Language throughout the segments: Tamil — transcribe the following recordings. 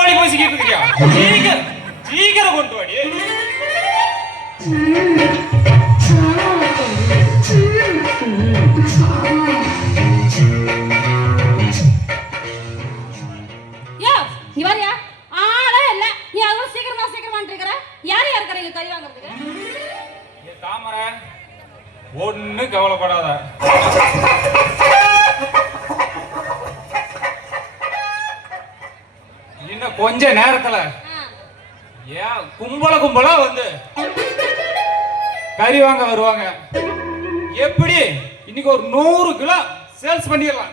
ஓடி போய் சிக்கிட்டு இருக்கியா? சீக்கிரம் சீக்கிரம் கொண்டு வாடி. நீ வரியா? ஆளே இல்ல. நீ அதுவும் சீக்கிரமா இருக்கற. யார் இருக்கறீங்க கறி வாங்குறதுக்கு? ஏ தாமரை, ஒண்ணு கவலைப்படாத. இன்னும் கொஞ்ச நேரத்துல ஏன் கும்பலா வந்து கறி வாங்க வருவாங்க. எப்படி இன்னைக்கு ஒரு 100 கிலோ சேல்ஸ் பண்ணிடலாம்.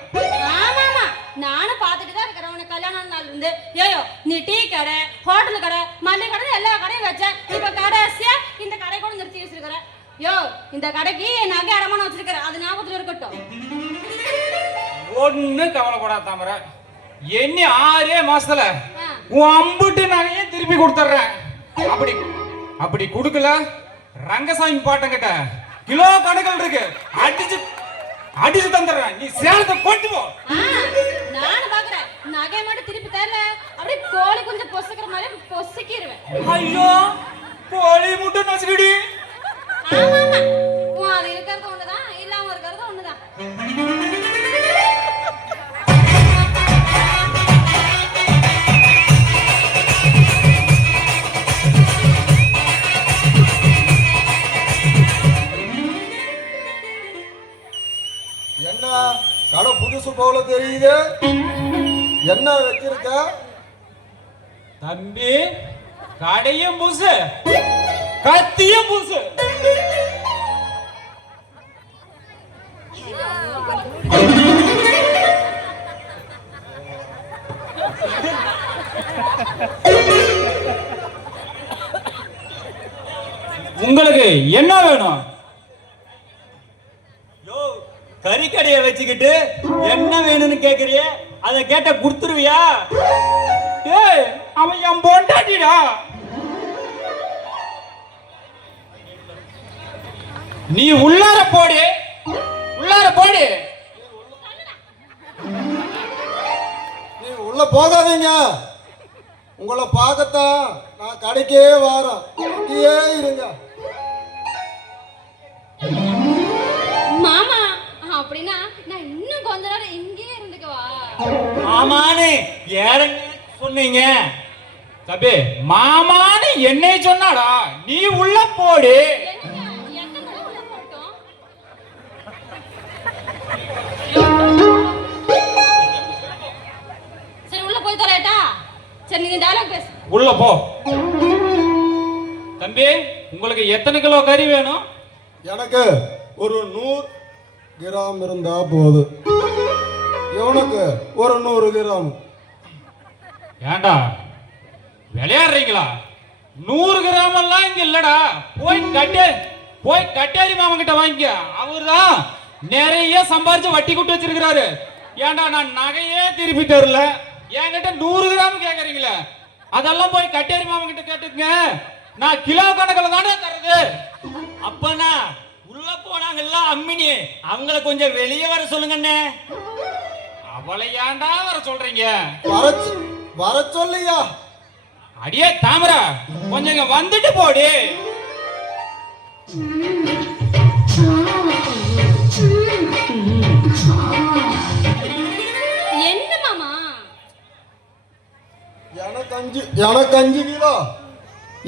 ஆமாமா, நானும் பார்த்துட்டு தான் இருக்கிறேன். உனக்கு கல்யாண நாள் இருந்து ஏயோ நீ டீ கடை, ஹோட்டல் கடை, மல்லிகை கடை எல்லா கடையும் வச்ச. இப்ப கடைசியா இந்த கடை கூட நிறுத்தி வச்சிருக்கிற. யோ, இந்த கடைக்கு நகை அடமான வச்சிருக்கிற, அது ஞாபகத்துல இருக்கட்டும். ஒண்ணு கவலைப்படாத தாமரை, என்ன 6 மாசத்துல உன் அம்புட்டு நகையே திருப்பி கொடுத்துட்றேன். அப்படி கொடுக்கல ரங்கசாமி பாட்டங்கிட்ட கிலோ கணக்கில் இருக்கு, அடிச்சு தந்துடுறேன். நீ சேலத்தை கொண்டு போ. நானும் பாக்குறேன், நகை மட்டும் திருப்பி தரல அப்படியே கோழி கொஞ்சம் பொசுக்கிற மாதிரி பொசுக்கிடுவேன். ஐயோ, கோழி முட்டை நசுக்கிடி. ஆமாமா, அது இருக்கிறது ஒண்ணுதான், இல்லாம இருக்கிறது ஒண்ணுதான். என்ன கடை புதுசு போல தெரியுது? என்ன வச்சிருக்க தம்பி? கடையும் புதுசு, கத்தியும் புதுசு. உங்களுக்கு என்ன வேணும்? கறிக்கடையை வச்சுக்கிட்டு என்ன வேணும்னு கேக்குறிய? அதை கேட்ட குடுத்துருவியா? ஏய், அவன் என் பொண்டாட்டிடா. நீ உள்ளார போடு. நீ உள்ள போகாதீங்க. உங்களை பார்க்கத்தான் நான் கடைக்கே வாரேன். இங்கேயே இருங்க. மாமா, அப்படின்னா நான் இன்னும் கொஞ்ச நேரம் இங்கேயே இருந்துக்கவா? மாமானு யாருங்க சொன்னீங்க? தம்பி, மாமான்னு என்னை சொன்னாடா. நீ உள்ள போடு. சரி, உள்ள போய் தரேட்டா. சரி, நீங்க டயலாக் பேசு. உள்ள போ. தம்பி, உங்களுக்கு எத்தனை கிலோ கறி வேணும்? எனக்கு ஒரு 100 கிராம் இருந்தா போதும். இவனுக்கு ஒரு 100 கிராம். ஏண்டா விளையாடுறீங்களா? 100 கிராம் எல்லாம் இங்க இல்லடா. போய் கட்டேரி மாமன் கிட்ட வாங்கிக்க. அவர்தான் நிறைய சம்பாரிச்சு வட்டி கூட்டு வச்சிருக்கிறாரு. ஏண்டா நான் நகையே திருப்பி தரல, என்கிட்ட 100 கிராம் கேக்குறீங்களே? அதெல்லாம் போய் கட்டேரி மாமன் கிட்ட கேட்டுங்க. நான் கிலோ கணக்கில் தானே தர்றது. அப்பனா உள்ள போனாங்கல்ல அம்மினி, அவங்கள கொஞ்சம் வெளியே வர சொல்லுங்கண்ணே. அவளை ஏண்டா வர சொல்றீங்க? வர சொல்லியா? அடியே தாமரா, கொஞ்சம் இங்க வந்துட்டு போடி. என்ன மாமா? எனக்கு 5 கிலோ,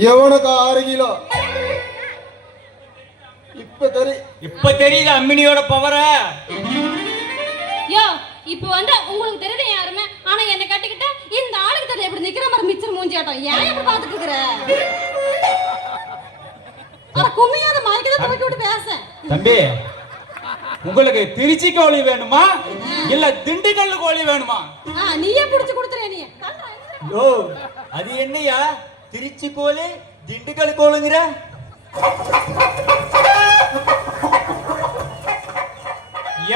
எவனுக்கு 6 கிலோ. இப்ப தெரியுது அம்மினியோட பவர. யோ, இப்போ வந்து உங்களுக்கு தெரியுது யாருமே, ஆனா என்ன கட்டிக்கிட்ட இந்த ஆளுக்கு தெரியல எப்படி நிக்கிற மாதிரி மிச்சர் மூஞ்சி ஆட்டம். ஏன் இப்படி பாத்துட்டு இருக்கற? அட கும்மியாத மைக்கத தூக்கி விட்டு பேச. தம்பி, உங்களுக்கு திருச்சி கோழி வேணுமா இல்ல திண்டுக்கல் கோழி வேணுமா? நீயே புடிச்சு கொடுத்துறே. நீ யோ, அது என்னையா திருச்சி கோழி திண்டுக்கல் கோழிங்கற?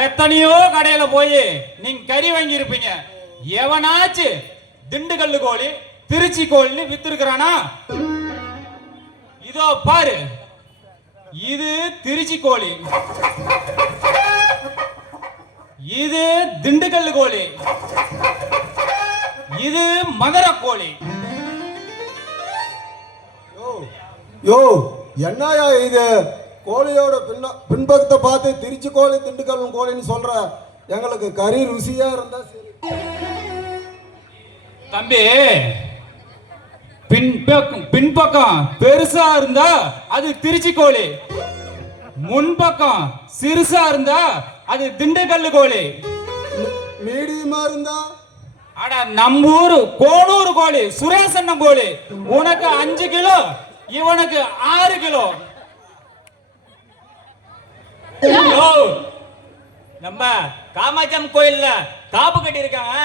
எத்தனையோ கடையில போய் நீங்க கறி வாங்கி இருப்பீங்க. எவனாச்சு திண்டுக்கல் கோழி திருச்சி கோழி வித்துருக்கானா? இதோ பாரு, இது திருச்சி கோழி, இது திண்டுக்கல் கோழி, இது மதுரை கோழி. யோ யோ என்னயா இது? கோழியோட பின்பக்கத்தை பார்த்து திருச்சி கோழி திண்டுக்கல் கோழின்னு சொல்ற. எங்களுக்கு கறி ருசியா இருந்தா சரி. தம்பி, பின்பக்கம் பெருசா இருந்தா அது திருச்சி கோழி, முன்பக்கம் சிறுசா இருந்தா அது திண்டுக்கல் கோழி. மீடியமா இருந்தா அட நம்ம ஊரு கோனூர் கோழி, சுரேசன்ன கோழி. உனக்கு 5 கிலோ, இவனுக்கு 6 கிலோ. யோ, நம்ம காமாட்சம் கோயில்ல காப்பு கட்டி இருக்காங்க.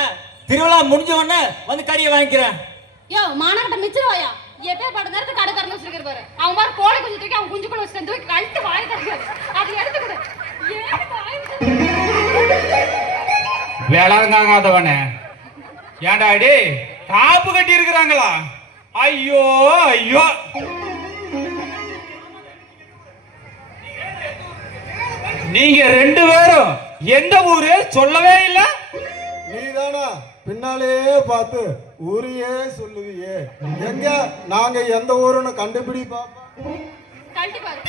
திருவிழா முடிஞ்ச உடனே வந்து கறியை வாங்கிக்கிறேன். யோ மானகட்ட மிச்சிருவாயா? எப்பே பட நேரத்துக்கு கடை கறந்து வச்சிருக்கிற பாரு. அவன் பாரு கோழி குஞ்சு தூக்கி அவன் குஞ்சுக்குள்ள வச்சு தூக்கி கழுத்து வாய் தருகிறாரு. அது எடுத்து கொடு. வேளாங்காதவனே, ஏன்டா டே காப்பு கட்டி இருக்கிறாங்களா? ஐயோ ஐயோ, நீங்க 2 பேரும் எந்த ஊரு சொல்லவே இல்ல? நீதானா பின்னாலே பார்த்து ஊரையே சொல்லுவியே. எங்க நாங்க எந்த ஊருன்னு கண்டுபிடி பாப்பா. கழட்டி பாரு.